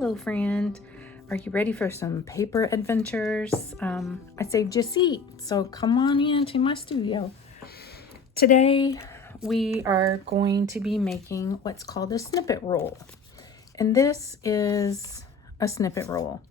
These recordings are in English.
Hello friend, are you ready for some paper adventures? I saved you a seat, so come on into my studio. Today we are going to be making what's called a snippet roll. And this is a snippet roll.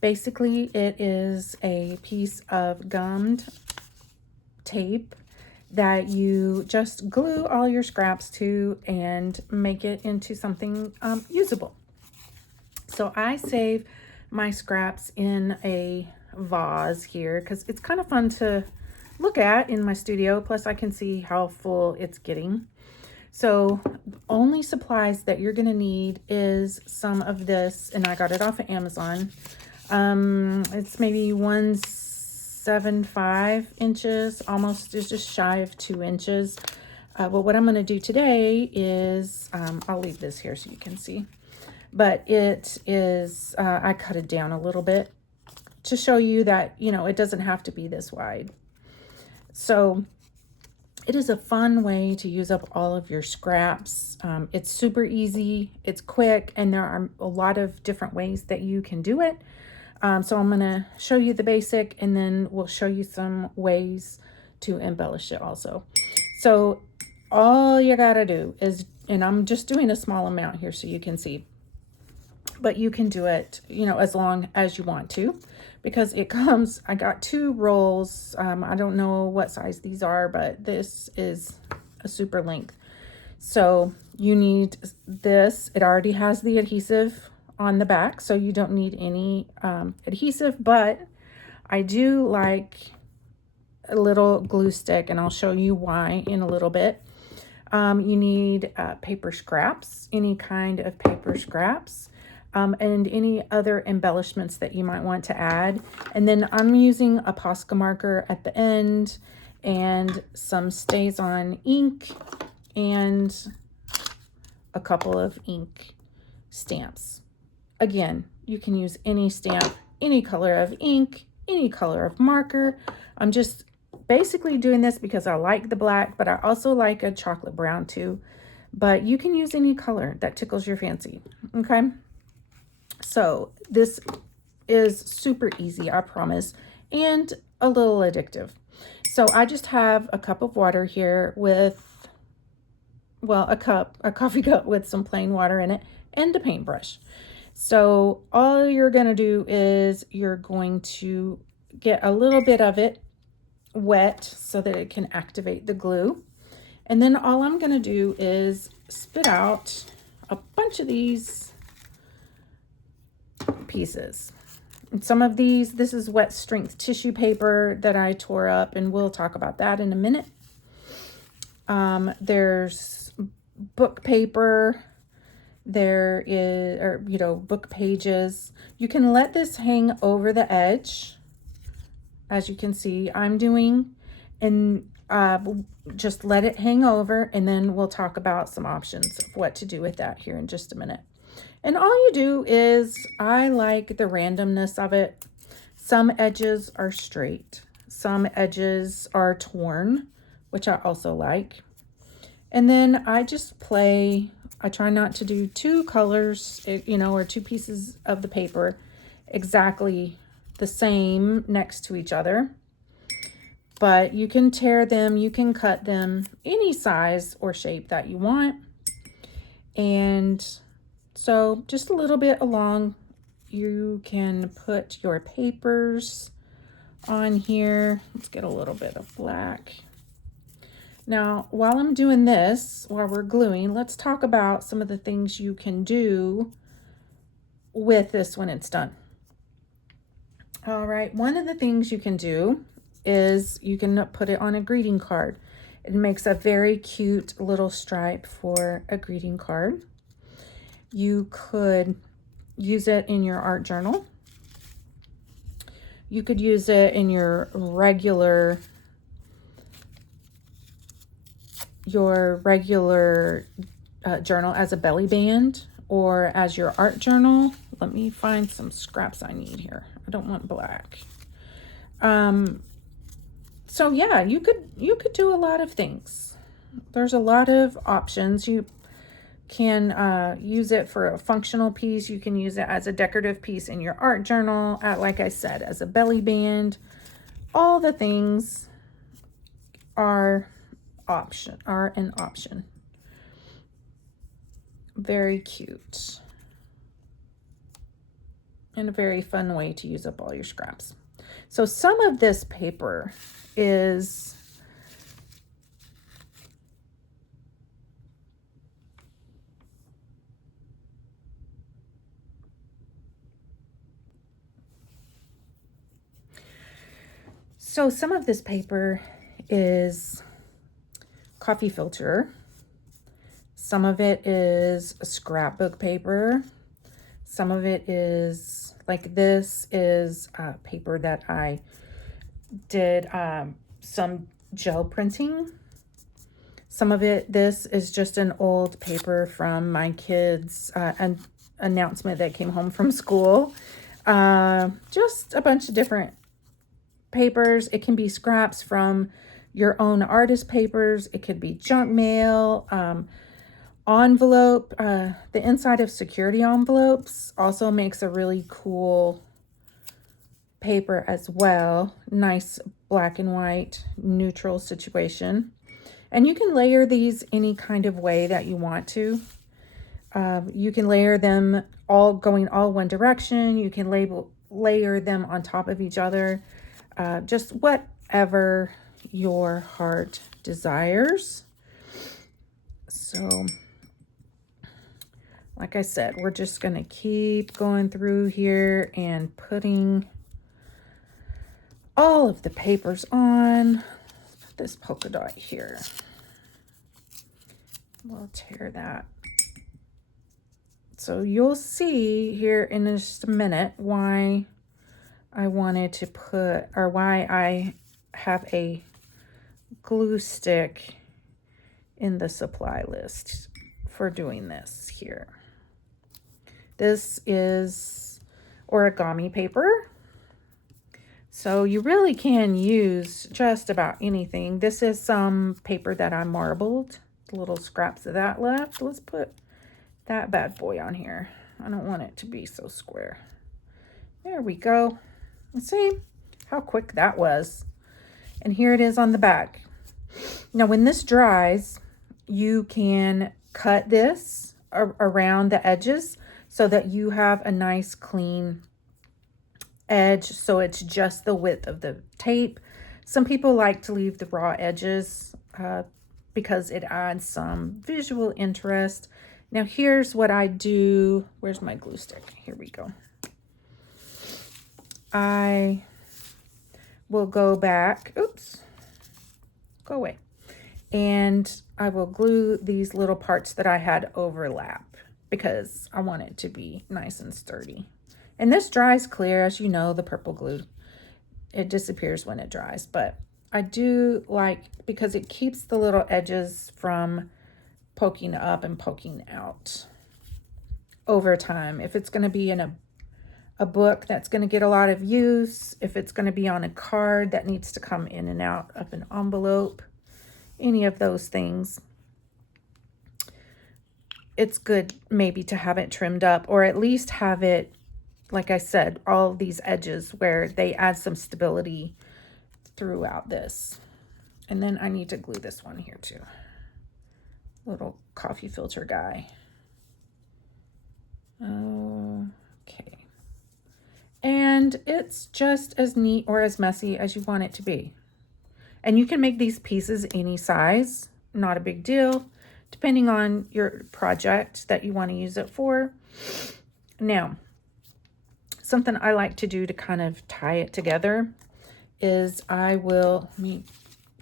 Basically it is a piece of gummed tape that you just glue all your scraps to and make it into something usable. So I save my scraps in a vase here because it's kind of fun to look at in my studio. Plus I can see how full it's getting. So only supplies that you're going to need is some of this, and I got it off of Amazon. It's maybe 1.75 inches, almost is just shy of 2 inches. But what I'm going to do today is, I'll leave this here so you can see. But it is, I cut it down a little bit to show you that, you know, it doesn't have to be this wide. So it is a fun way to use up all of your scraps. It's super easy, it's quick, and there are a lot of different ways that you can do it. So I'm going to show you the basic, and then we'll show you some ways to embellish it also. So all you got to do is, and I'm just doing a small amount here so you can see, but you can do it, you know, as long as you want to, because it comes, I got 2 rolls. I don't know what size these are, but this is a super length. So you need this. It already has the adhesive on the back, so you don't need any adhesive, but I do like a little glue stick, and I'll show you why in a little bit. You need paper scraps, any kind of paper scraps. And any other embellishments that you might want to add. And then I'm using a Posca marker at the end and some stays on ink and a couple of ink stamps. Again, you can use any stamp, any color of ink, any color of marker. I'm just basically doing this because I like the black, but I also like a chocolate brown too. But you can use any color that tickles your fancy, okay? So this is super easy, I promise, and a little addictive. So I just have a cup of water here with, well, a coffee cup with some plain water in it and a paintbrush. So all you're going to do is you're going to get a little bit of it wet so that it can activate the glue. And then all I'm going to do is spit out a bunch of these pieces. And some of these, this is wet strength tissue paper that I tore up, and we'll talk about that in a minute. There's book paper, there is, or you know, book pages. You can let this hang over the edge, as you can see I'm doing, and just let it hang over, and then we'll talk about some options of what to do with that here in just a minute. And all you do is, I like the randomness of it. Some edges are straight, some edges are torn, which I also like. And then I just play, I try not to do 2 colors, you know, or 2 pieces of the paper exactly the same next to each other. But you can tear them, you can cut them any size or shape that you want. And so just a little bit along, you can put your papers on here. Let's get a little bit of black. Now, while I'm doing this, while we're gluing, let's talk about some of the things you can do with this when it's done. All right, one of the things you can do is you can put it on a greeting card. It makes a very cute little stripe for a greeting card. You could use it in your art journal. You could use it in your regular journal as a belly band, or as your art journal. Let me find some scraps I need here. I don't want black. So yeah, you could do a lot of things. There's a lot of options. You can use it for a functional piece. You can use it as a decorative piece in your art journal, like I said, as a belly band. All the things are an option. Very cute. And a very fun way to use up all your scraps. So some of this paper is coffee filter. Some of it is scrapbook paper. Some of it is, like this is paper that I did some gel printing. Some of it, this is just an old paper from my kids' an announcement that came home from school. Just a bunch of different papers. It can be scraps from your own artist papers. It could be junk mail, envelope. The inside of security envelopes also makes a really cool paper as well. Nice black and white neutral situation. And you can layer these any kind of way that you want to. You can layer them all going all one direction. You can layer them on top of each other. Just whatever your heart desires. So, like I said, we're just going to keep going through here and putting all of the papers on. Let's put this polka dot here. We'll tear that. So you'll see here in just a minute why I wanted to put, or why I have a glue stick in the supply list for doing this here. This is origami paper. So you really can use just about anything. This is some paper that I marbled. Little scraps of that left. Let's put that bad boy on here. I don't want it to be so square. There we go. Let's see how quick that was. And here it is on the back. Now when this dries, you can cut this around the edges so that you have a nice clean edge, so it's just the width of the tape. Some people like to leave the raw edges because it adds some visual interest. Now here's what I do. Where's my glue stick? Here we go. I will go back, oops, go away. And I will glue these little parts that I had overlap because I want it to be nice and sturdy. And this dries clear, as you know, the purple glue. It disappears when it dries, but I do like, because it keeps the little edges from poking up and poking out over time. If it's going to be in a book that's going to get a lot of use, if it's going to be on a card that needs to come in and out of an envelope, any of those things, it's good maybe to have it trimmed up, or at least have it, like I said, all of these edges where they add some stability throughout this. And then I need to glue this one here too. Little coffee filter guy. Okay. And it's just as neat or as messy as you want it to be. And you can make these pieces any size, not a big deal, depending on your project that you want to use it for. Now, something I like to do to kind of tie it together is let me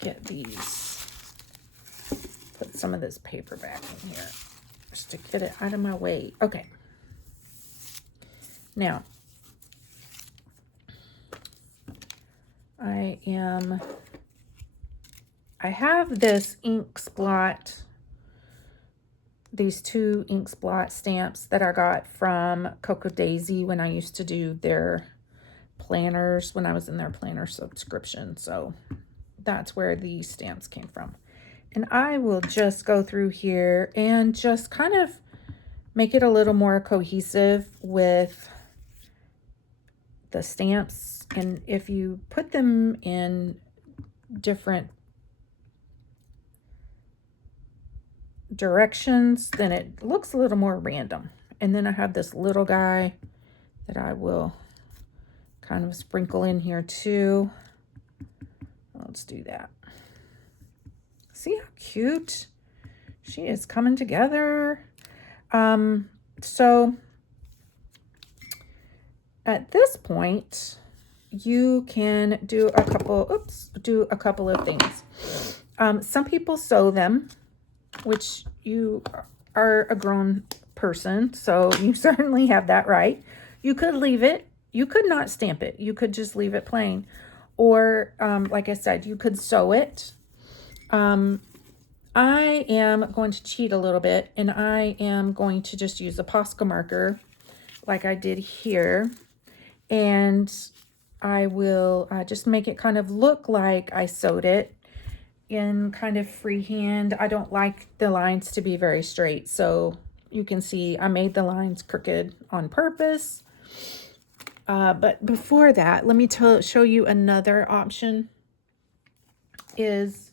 get these, put some of this paper back in here just to get it out of my way. Okay. Now, I have this ink splot, these 2 ink splot stamps that I got from Coco Daisy when I used to do their planners, when I was in their planner subscription. So that's where these stamps came from. And I will just go through here and just kind of make it a little more cohesive with the stamps. And if you put them in different directions, then it looks a little more random. And then I have this little guy that I will kind of sprinkle in here too. Let's do that. See how cute she is coming together. So at this point, you can do a couple of things. Some people sew them, which you are a grown person, so you certainly have that right. You could leave it. You could not stamp it. You could just leave it plain. Or, like I said, you could sew it. I am going to cheat a little bit, and I am going to just use a Posca marker like I did here. And I will just make it kind of look like I sewed it in kind of freehand. I don't like the lines to be very straight. So you can see I made the lines crooked on purpose. But before that, let me show you another option is,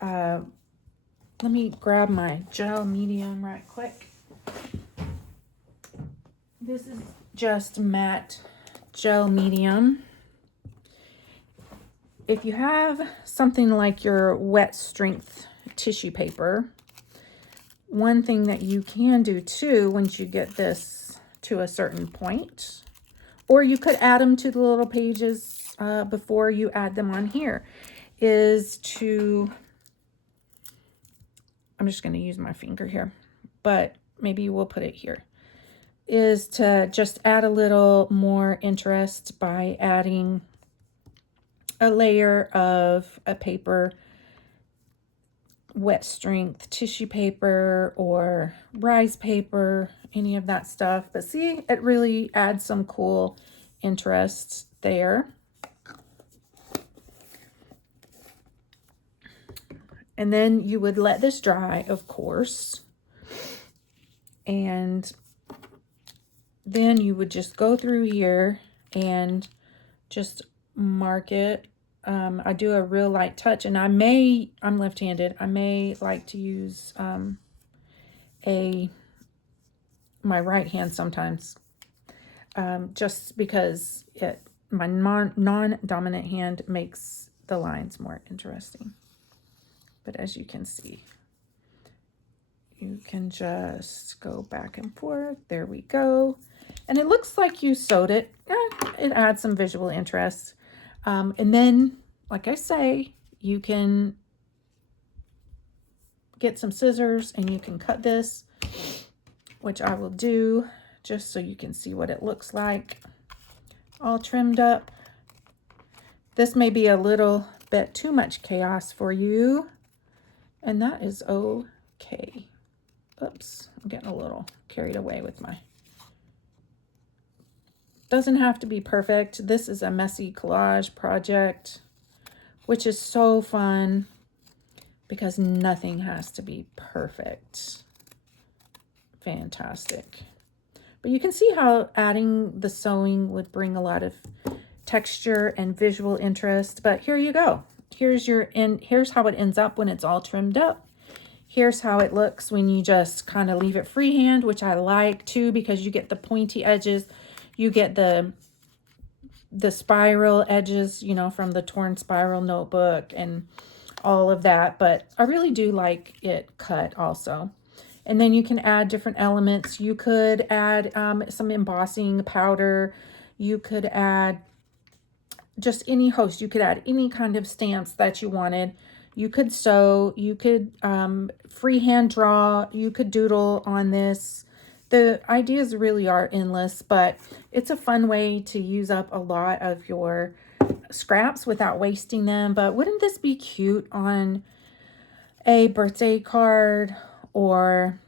let me grab my gel medium right quick. This is just matte gel medium. If you have something like your wet strength tissue paper, one thing that you can do too, once you get this to a certain point, or you could add them to the little pages before you add them on here, is to, I'm just going to use my finger here, but maybe we'll put it here, is to just add a little more interest by adding a layer of a paper, wet strength tissue paper or rise paper, any of that stuff. But see, it really adds some cool interest there. And then you would let this dry, of course. And then you would just go through here and just mark it. I do a real light touch, and I'm left-handed. I may like to use my right hand sometimes, just because my non-dominant hand makes the lines more interesting. But as you can see, you can just go back and forth. There we go. And it looks like you sewed it. It adds some visual interest. And then, like I say, you can get some scissors and you can cut this, which I will do just so you can see what it looks like, all trimmed up. This may be a little bit too much chaos for you, and that is okay. Oops, I'm getting a little carried away with my... Doesn't have to be perfect. This is a messy collage project, which is so fun because nothing has to be perfect. Fantastic. But you can see how adding the sewing would bring a lot of texture and visual interest. But here you go. Here's how it ends up when it's all trimmed up. Here's how it looks when you just kind of leave it freehand, which I like too, because you get the pointy edges. You get the spiral edges, you know, from the torn spiral notebook and all of that. But I really do like it cut also. And then you can add different elements. You could add some embossing powder. You could add just any host. You could add any kind of stamps that you wanted. You could sew. You could freehand draw. You could doodle on this. The ideas really are endless, but it's a fun way to use up a lot of your scraps without wasting them. But wouldn't this be cute on a birthday card, or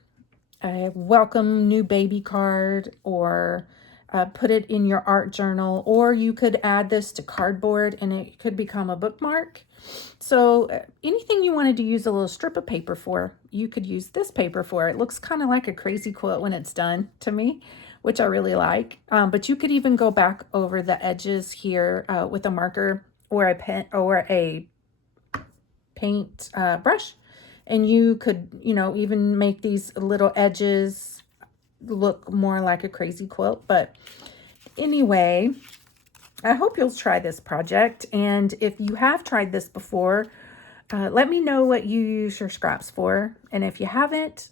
a welcome new baby card, or put it in your art journal, or you could add this to cardboard and it could become a bookmark. So anything you wanted to use a little strip of paper for, you could use this paper for. It looks kind of like a crazy quilt when it's done to me, which I really like. But you could even go back over the edges here with a marker or a pen or a paint brush. And you could, even make these little edges look more like a crazy quilt. But anyway, I hope you'll try this project. And if you have tried this before, let me know what you use your scraps for. And if you haven't,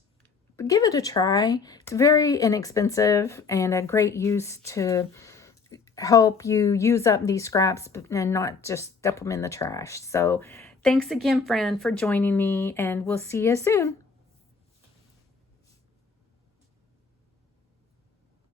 give it a try. It's very inexpensive and a great use to help you use up these scraps and not just dump them in the trash. So thanks again, friend, for joining me, and we'll see you soon.